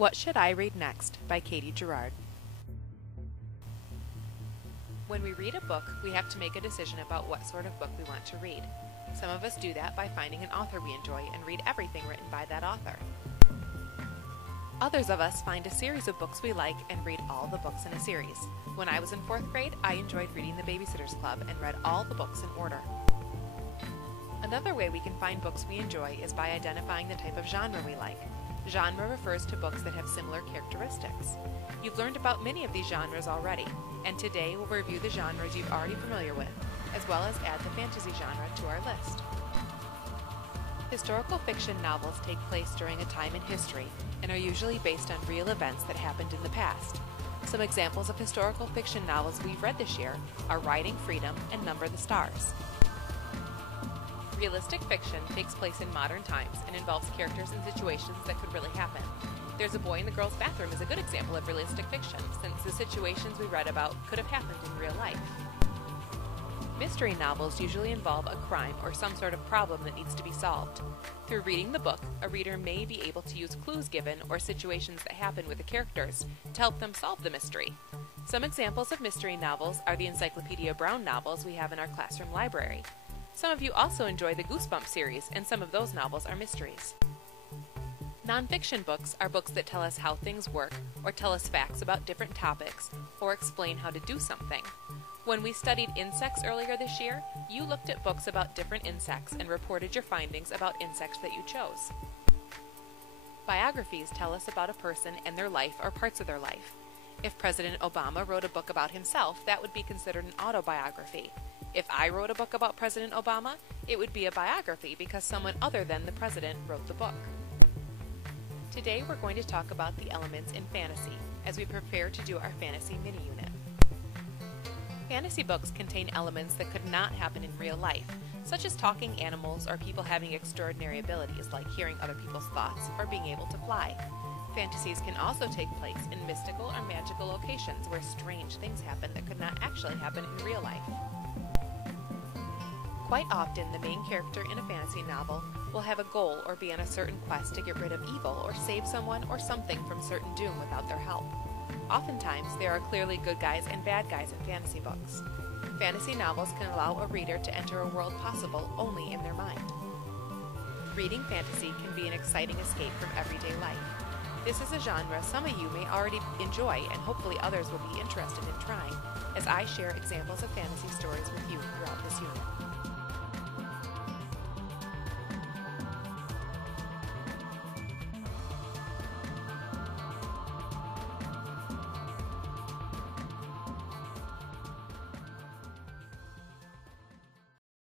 What Should I Read Next by Katie Gerard. When we read a book, we have to make a decision about what sort of book we want to read. Some of us do that by finding an author we enjoy and read everything written by that author. Others of us find a series of books we like and read all the books in a series. When I was in 4th grade, I enjoyed reading The Babysitter's Club and read all the books in order. Another way we can find books we enjoy is by identifying the type of genre we like. Genre refers to books that have similar characteristics. You've learned about many of these genres already, and today we'll review the genres you're already familiar with, as well as add the fantasy genre to our list. Historical fiction novels take place during a time in history and are usually based on real events that happened in the past. Some examples of historical fiction novels we've read this year are Riding Freedom and Number the Stars. Realistic fiction takes place in modern times and involves characters and situations that could really happen. There's a Boy in the Girl's Bathroom is a good example of realistic fiction, since the situations we read about could have happened in real life. Mystery novels usually involve a crime or some sort of problem that needs to be solved. Through reading the book, a reader may be able to use clues given or situations that happen with the characters to help them solve the mystery. Some examples of mystery novels are the Encyclopedia Brown novels we have in our classroom library. Some of you also enjoy the Goosebumps series, and some of those novels are mysteries. Nonfiction books are books that tell us how things work, or tell us facts about different topics, or explain how to do something. When we studied insects earlier this year, you looked at books about different insects and reported your findings about insects that you chose. Biographies tell us about a person and their life or parts of their life. If President Obama wrote a book about himself, that would be considered an autobiography. If I wrote a book about President Obama, it would be a biography because someone other than the president wrote the book. Today we're going to talk about the elements in fantasy as we prepare to do our fantasy mini-unit. Fantasy books contain elements that could not happen in real life, such as talking animals or people having extraordinary abilities like hearing other people's thoughts or being able to fly. Fantasies can also take place in mystical or magical locations where strange things happen that could not actually happen in real life. Quite often, the main character in a fantasy novel will have a goal or be on a certain quest to get rid of evil or save someone or something from certain doom without their help. Oftentimes, there are clearly good guys and bad guys in fantasy books. Fantasy novels can allow a reader to enter a world possible only in their mind. Reading fantasy can be an exciting escape from everyday life. This is a genre some of you may already enjoy, and hopefully others will be interested in trying, as I share examples of fantasy stories with you throughout this unit.